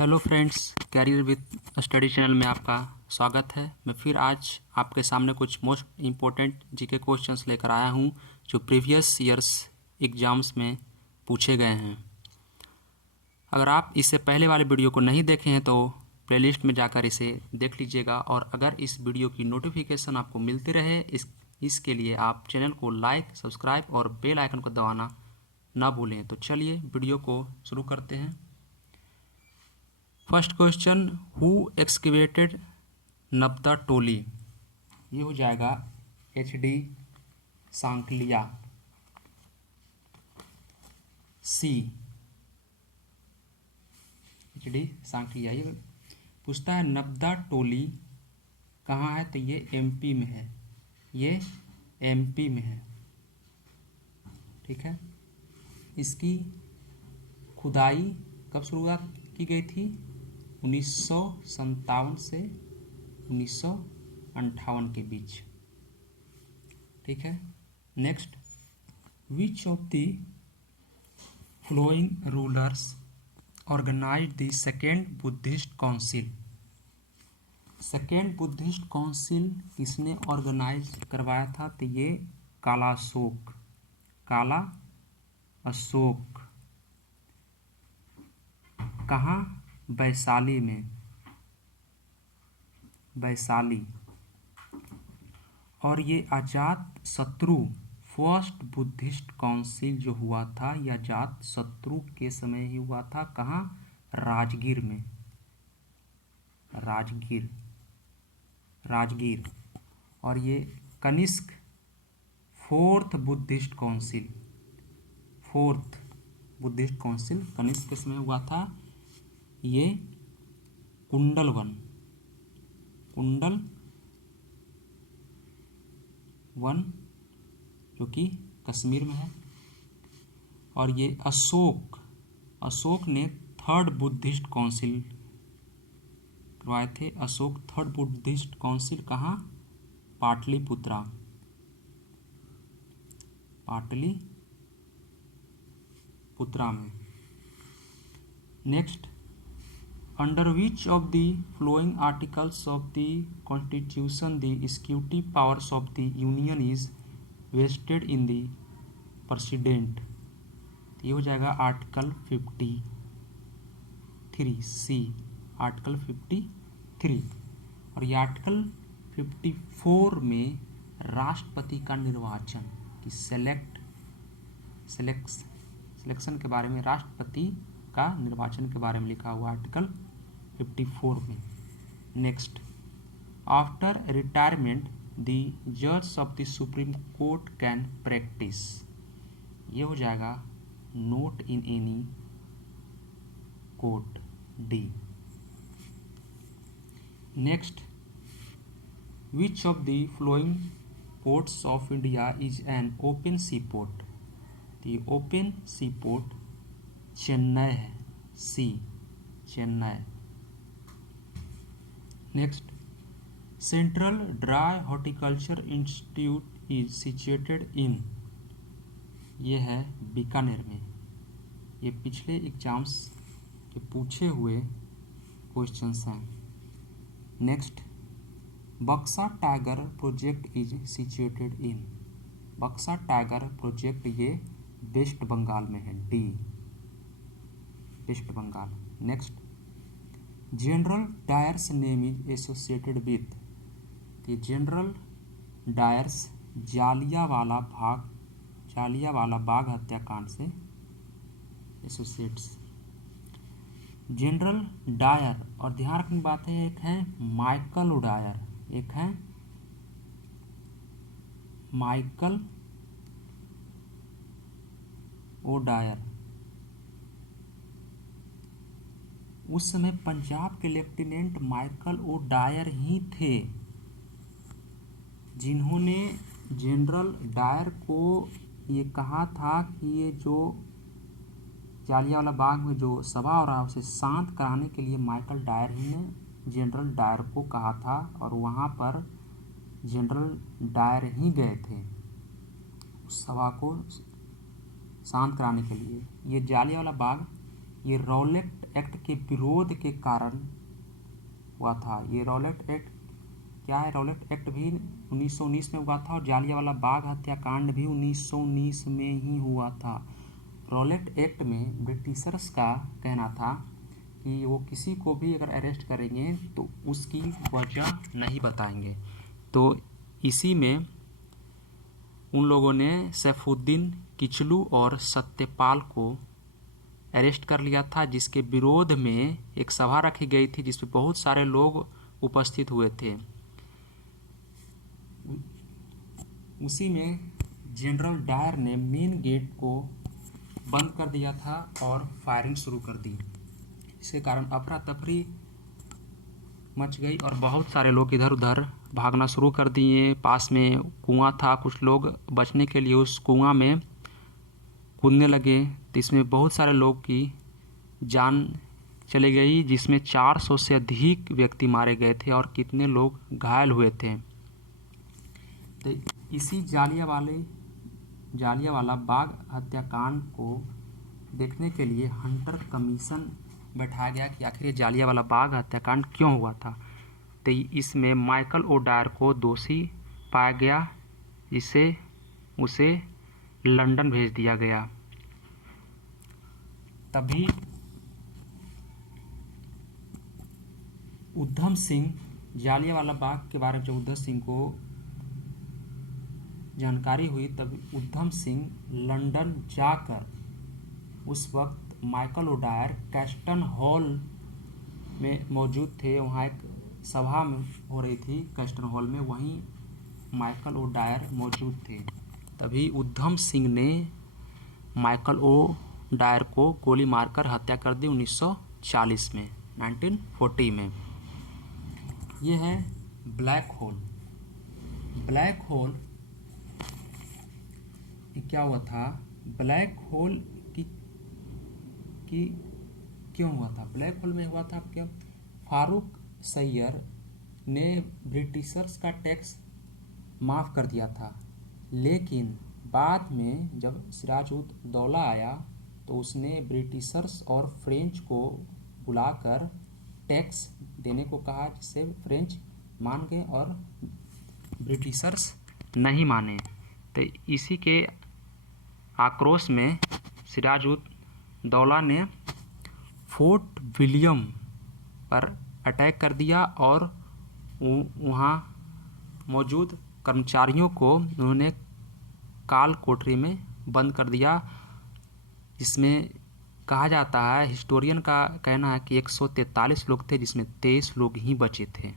Hello friends, career with study channel में आपका स्वागत है। मैं फिर आज आपके सामने कुछ मोस्ट इम्पोर्टेंट जीके क्वेश्चंस लेकर आया हूं जो प्रीवियस ईयर्स एग्ज़ाम्स में पूछे गए हैं। अगर आप इससे पहले वाले वीडियो को नहीं देखे हैं तो प्लेलिस्ट में जाकर इसे देख लीजिएगा, और अगर इस वीडियो की नोटिफिकेशन आपको मिलती रहे इसके लिए आप चैनल को लाइक, सब्सक्राइब और बेल आइकन को दबाना ना भूलें। तो चलिए वीडियो को शुरू करते हैं। फर्स्ट क्वेश्चन, हु एक्सकेवेटेड नब्दा टोली? ये हो जाएगा HD सांकलिया। सी HD सांकलिया। ये पूछता है नब्दा टोली कहाँ है, तो ये MP में है। ये MP में है, ठीक है। इसकी खुदाई कब शुरुआत की गई थी? 1957 से 1958 के बीच, ठीक है। Next, which of the following rulers organize the second Buddhist council? Second Buddhist council किसने ऑर्गेनाइज करवाया था? तो ये काला अशोक। कहाँ? वैशाली में, वैशाली। और ये अजात शत्रु फर्स्ट बुद्धिस्ट काउंसिल जो हुआ था, यह अजात शत्रु के समय ही हुआ था। कहाँ? राजगीर में, राजगीर। और ये Kanishka fourth Buddhist council Kanishka के समय हुआ था। ये कुंडल वन जो कि कश्मीर में है। और ये अशोक ने थर्ड बुद्धिस्ट काउंसिल करवाए थे। अशोक थर्ड बुद्धिस्ट काउंसिल कहाँ? पाटलिपुत्रा में। Next, under which of the following articles of the constitution the executive powers of the union is vested in the president? ये हो जाएगा आर्टिकल 53 सी, आर्टिकल 53। और ये आर्टिकल 54 में राष्ट्रपति का निर्वाचन की सिलेक्शन के बारे में, राष्ट्रपति का निर्वाचन के बारे में लिखा हुआ आर्टिकल 54 में। नेक्स्ट, आफ्टर रिटायरमेंट द जज of the supreme court can practice? ये हो जाएगा not in any court, D. Next, which of the following ports of India is an open sea port? The open sea port Chennai है, C, Chennai. Next, central dry horticulture institute is situated in? ये है बीकानेर में। ये पिछले exams के पूछे हुए questions हैं। Next, Buxa tiger project is situated in? Buxa tiger project ये वेस्ट बंगाल में है, D, West Bengal. Next, General Dyer's name is associated with? General Dyer's Jallianwala Bagh हत्याकांड से एसोसिएट्स। जनरल डायर, और ध्यान रखने की बात है, एक है माइकल ओडायर, एक है माइकल ओडायर। उस समय पंजाब के लेफ्टिनेंट माइकल ओडायर ही थे जिन्होंने जनरल डायर को ये कहा था कि ये जो जालियांवाला बाग में जो सभा हो रहा है उसे शांत कराने के लिए माइकल डायर ही ने जनरल डायर को कहा था, और वहाँ पर जनरल डायर ही गए थे उस सभा को शांत कराने के लिए। ये जालियांवाला बाग ये रॉलेट एक्ट के विरोध के कारण हुआ था। ये रॉलेट एक्ट क्या है? रॉलेट एक्ट भी 1919 में हुआ था और जालियांवाला बाग हत्याकांड भी 1919 में ही हुआ था। रॉलेट एक्ट में ब्रिटिशर्स का कहना था कि वो किसी को भी अगर अरेस्ट करेंगे तो उसकी वजह नहीं बताएंगे। तो इसी में उन लोगों ने सैफुद्दीन किचलू और सत्यपाल को अरेस्ट कर लिया था, जिसके विरोध में एक सभा रखी गई थी जिसमें बहुत सारे लोग उपस्थित हुए थे। उसी में जनरल डायर ने मेन गेट को बंद कर दिया था और फायरिंग शुरू कर दी। इसके कारण अफरा तफरी मच गई और बहुत सारे लोग इधर उधर भागना शुरू कर दिए। पास में कुआं था, कुछ लोग बचने के लिए उस कुआं में कूदने लगे, तो इसमें बहुत सारे लोग की जान चली गई, जिसमें 400 से अधिक व्यक्ति मारे गए थे और कितने लोग घायल हुए थे। तो इसी जालियांवाला बाग हत्याकांड को देखने के लिए हंटर कमीशन बैठाया गया कि आखिर ये जालियांवाला बाग हत्याकांड क्यों हुआ था। तो इसमें माइकल ओडायर को दोषी पाया गया, जिससे उसे लंदन भेज दिया गया। तभी उधम सिंह, जालियांवाला बाग के बारे में जब उधम सिंह को जानकारी हुई तब उधम सिंह लंदन जाकर उस वक्त माइकल ओडायर कैस्टन हॉल में मौजूद थे। वहाँ एक सभा में हो रही थी कैस्टन हॉल में, वहीं माइकल ओडायर मौजूद थे। तभी उधम सिंह ने माइकल ओडायर को गोली मारकर हत्या कर दी 1940 में, 1940 में। ये है ब्लैक होल। ब्लैक होल क्या हुआ था? ब्लैक होल की क्यों हुआ था? ब्लैक होल में हुआ था क्या? फारूक सैयर ने ब्रिटिशर्स का टैक्स माफ़ कर दिया था, लेकिन बाद में जब सिराजुद्दौला आया तो उसने ब्रिटिशर्स और फ्रेंच को बुलाकर टैक्स देने को कहा, जिससे फ्रेंच मान गए और ब्रिटिशर्स नहीं माने। तो इसी के आक्रोश में सिराजुद्दौला ने फोर्ट विलियम पर अटैक कर दिया और वहाँ मौजूद कर्मचारियों को उन्होंने काल कोठरी में बंद कर दिया। इसमें कहा जाता है, हिस्टोरियन का कहना है कि 143 लोग थे, जिसमें 23 लोग ही बचे थे।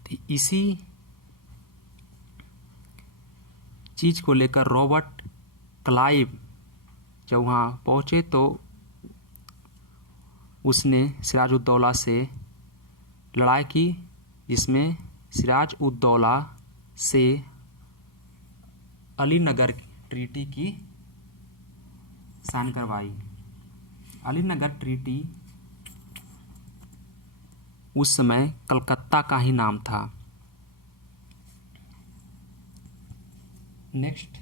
तो इसी चीज़ को लेकर रॉबर्ट क्लाइव जब वहाँ पहुँचे तो उसने सिराजुद्दौला से लड़ाई की, जिसमें सिराजुद्दौला से अलीनगर ट्रीटी की साइन करवाई। अलीनगर ट्रीटी उस समय कलकत्ता का ही नाम था। Next,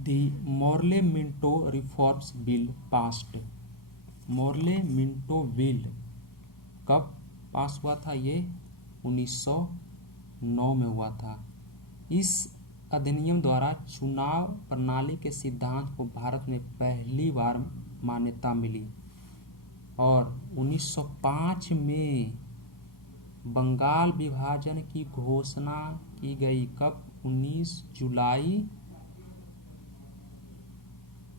the Morley Minto reforms bill passed. Morley Minto bill कब पास हुआ था? ये 1909 में हुआ था। इस अधिनियम द्वारा चुनाव प्रणाली के सिद्धांत को भारत में पहली बार मान्यता मिली और 1905 में बंगाल विभाजन की घोषणा की गई। कब? 19 जुलाई,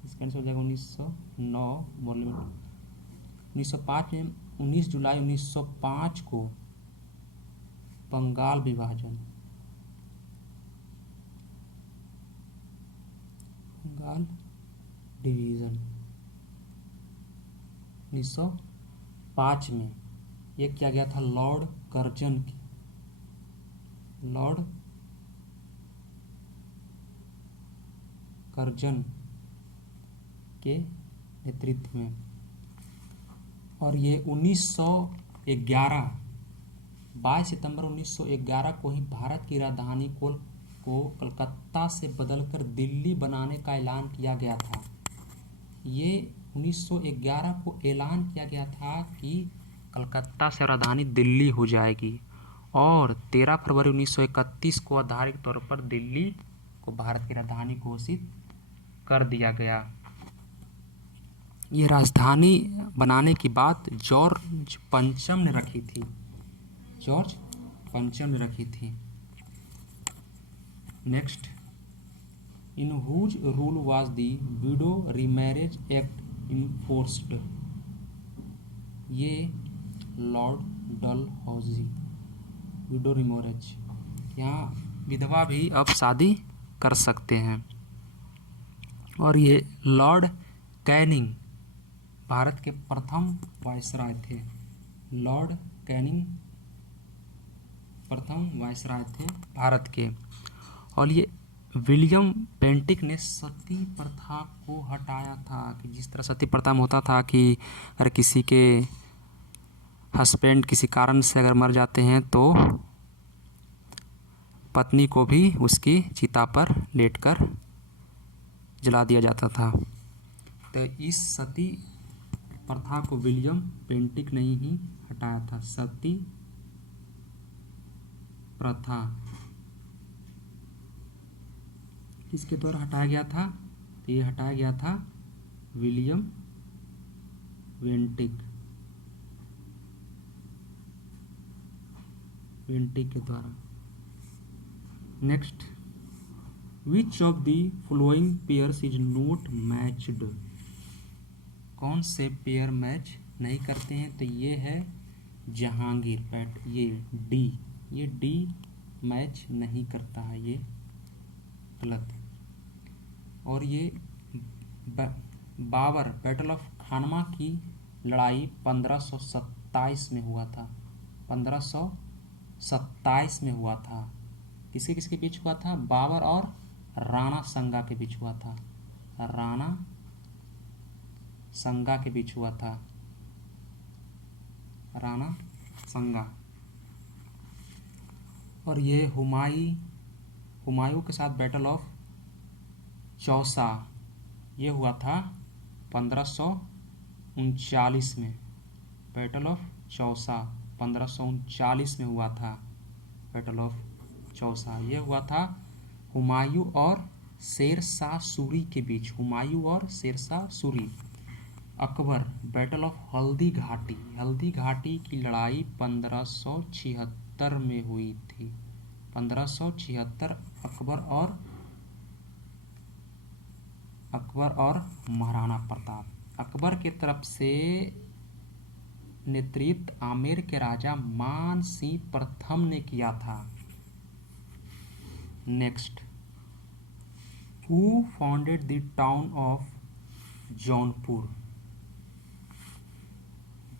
इसका आंसर हो जाएगा 1909। 1905 में 19 जुलाई 1905 को बंगाल विभाजन, बंगाल डिवीज़न 1905 में ये किया गया था लॉर्ड कर्जन के नेतृत्व में। और ये 22 सितंबर 1911 को ही भारत की राजधानी को कलकत्ता से बदलकर दिल्ली बनाने का ऐलान किया गया था। ये 1911 को ऐलान किया गया था कि कलकत्ता से राजधानी दिल्ली हो जाएगी और 13 फरवरी 1931 को आधिकारिक तौर पर दिल्ली को भारत की राजधानी घोषित कर दिया गया। ये राजधानी बनाने की बात जॉर्ज पंचम ने रखी थी। जॉर्ज पंचम ने रखी थी। Next, in whose rule was the widow remarriage act enforced. ये लॉर्ड डलहौजी। विडो रीमैरेज, यहाँ विधवा भी अब शादी कर सकते हैं। और ये लॉर्ड कैनिंग भारत के प्रथम वायसराय थे। लॉर्ड कैनिंग प्रथम वायसराय थे भारत के। और ये विलियम बेंटिक ने सती प्रथा को हटाया था कि जिस तरह सती प्रथा में होता था कि अगर किसी के हस्बैंड किसी कारण से अगर मर जाते हैं तो पत्नी को भी उसकी चिता पर लेटकर जला दिया जाता था। तो इस सती प्रथा को विलियम बेंटिक ने ही हटाया था। सती प्रथा किसके द्वारा हटाया गया था? तो ये हटाया गया था विलियम बेंटिक के द्वारा। Next, which of the following pairs is not matched. कौन से पेयर मैच नहीं करते हैं? तो ये है जहांगीर पैट, ये डी मैच नहीं करता है, ये गलत। और ये बाबर बैटल ऑफ खानवा की लड़ाई 1527 में हुआ था। 1527 में हुआ था। किसके किसके बीच हुआ था? बाबर और राणा संगा के बीच हुआ था। राणा संगा के बीच हुआ था। राणा संगा। और ये हुमायूं के साथ बैटल ऑफ चौसा ये हुआ था 1539 में। बैटल ऑफ चौसा 1539 में हुआ था। बैटल ऑफ चौसा ये हुआ था हुमायूं और शेरशाह सूरी के बीच। हुमायूं और शेरशाह सूरी। अकबर बैटल ऑफ हल्दी घाटी की लड़ाई 1576 में हुई थी। 1576 अकबर और महाराणा प्रताप। अकबर के तरफ से नेतृत्व आमेर के राजा मान सिंह प्रथम ने किया था। Next, who founded the town of Jaunpur.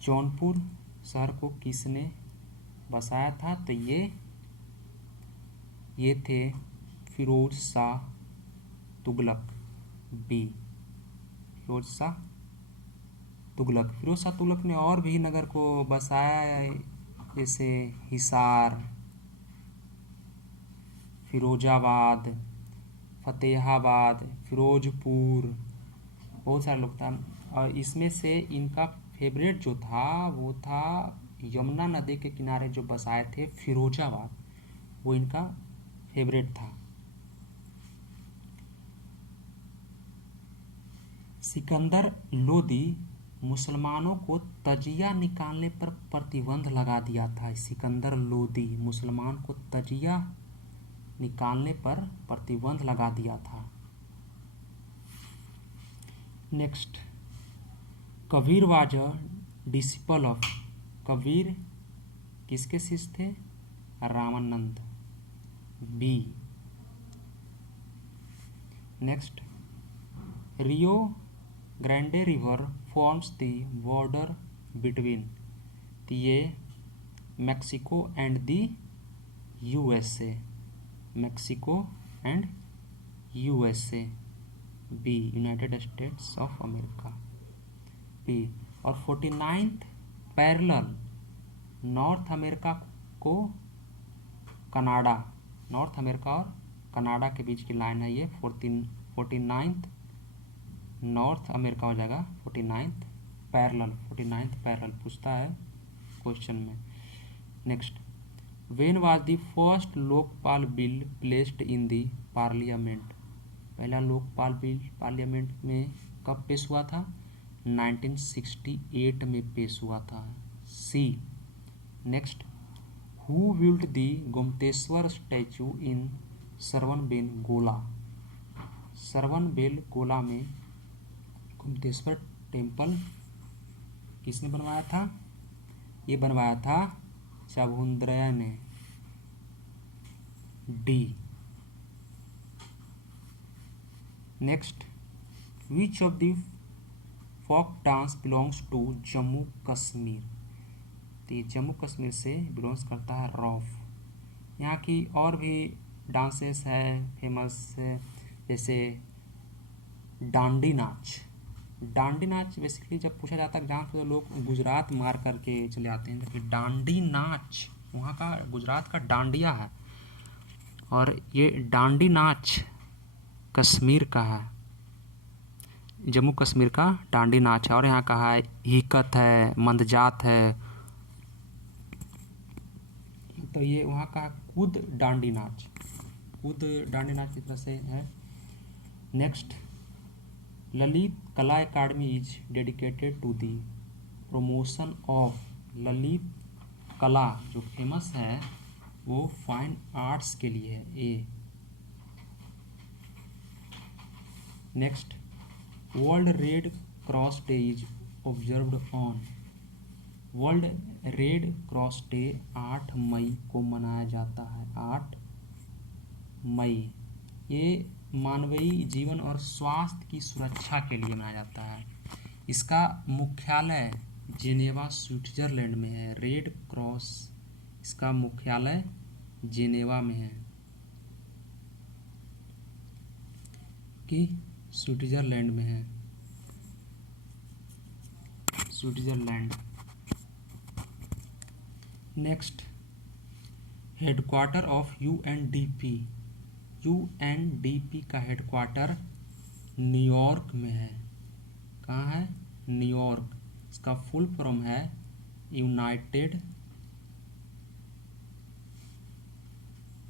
Jaunpur शहर को किसने बसाया था? तो ये थे फिरोज शाह तुगलक। फिरोज शाह तुगलक ने और भी नगर को बसाया, जैसे हिसार, फिरोजाबाद, फतेहाबाद, फिरोजपुर, बहुत सारे लोग था। और इसमें से इनका फेवरेट जो था वो था यमुना नदी के किनारे जो बसाए थे फिरोजाबाद, वो इनका फेवरेट था। सिकंदर लोदी मुसलमानों को तजिया निकालने पर प्रतिबंध लगा दिया था। सिकंदर लोदी मुसलमान को तजिया निकालने पर प्रतिबंध लगा दिया था। Next, Kabir was a disciple of. Kabir किसके शिष्य थे? Ramanand. B. Next, Rio Grande river forms the border between. ये Mexico and the USA. Mexico and USA. B, United States of America. B. और 49th पैरेलल नॉर्थ अमेरिका को Canada, North America और Canada के बीच की लाइन है ये 49th north America हो जाएगा 49th पैरेलल पूछता है क्वेश्चन में। Next, when was the first Lokpal bill placed in the parliament? पहला लोकपाल बिल पार्लियामेंट में कब पेश हुआ था? 1968 में पेश हुआ था। C. Next, who built the Gomateshwara statue in Shravanabelagola? Shravanabelagola में गोमतेश्वर टेम्पल किसने बनवाया था? ये बनवाया था चावुंद्रया ने। D. Next, which of the folk dance belongs to Jammu Kashmir? तो ये जम्मू कश्मीर से बिलोंग्स करता है रौफ। यहाँ की और भी डांसेस है फेमस, जैसे डांडी नाच। डांडी नाच बेसिकली जब पूछा जाता है एग्जाम पे तो लोग गुजरात मार करके चले आते हैं, जबकि डांडी नाच वहाँ का गुजरात का डांडिया है, और ये डांडी नाच कश्मीर का है, जम्मू कश्मीर का डांडी नाच है। और यहाँ का है हिकत है, मंदजात है, तो ये वहाँ का कूद डांडी नाच की तरह से है। Next, Lalit Kala academy is dedicated to the promotion of. Lalit Kala जो फेमस है वो फाइन आर्ट्स के लिए है। A. Next, World Red Cross Day is observed on. World Red Cross Day 8 मई को मनाया जाता है। 8 मई ये मानवीय जीवन और स्वास्थ्य की सुरक्षा के लिए मनाया जाता है। इसका मुख्यालय जेनेवा स्विट्जरलैंड में है। रेड क्रॉस इसका मुख्यालय जेनेवा में है कि स्विट्जरलैंड में है, Switzerland. Next, headquarter of UNDP. UNDP का हेडक्वार्टर न्यूयॉर्क में है। कहाँ है? न्यूयॉर्क। इसका फुल फॉर्म है यूनाइटेड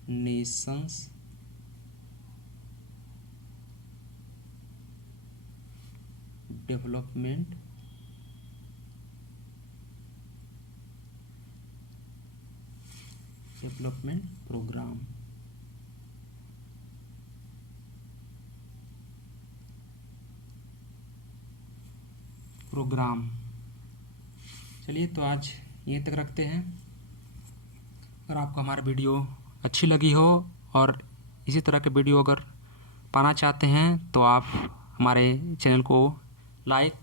नेशंस डेवलपमेंट प्रोग्राम। चलिए तो आज यहीं तक रखते हैं। अगर आपको हमारी वीडियो अच्छी लगी हो और इसी तरह के वीडियो अगर पाना चाहते हैं तो आप हमारे चैनल को लाइक,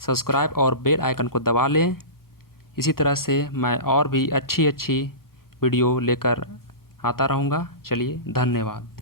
सब्सक्राइब और बेल आइकन को दबा लें। इसी तरह से मैं और भी अच्छी वीडियो लेकर आता रहूँगा। चलिए, धन्यवाद।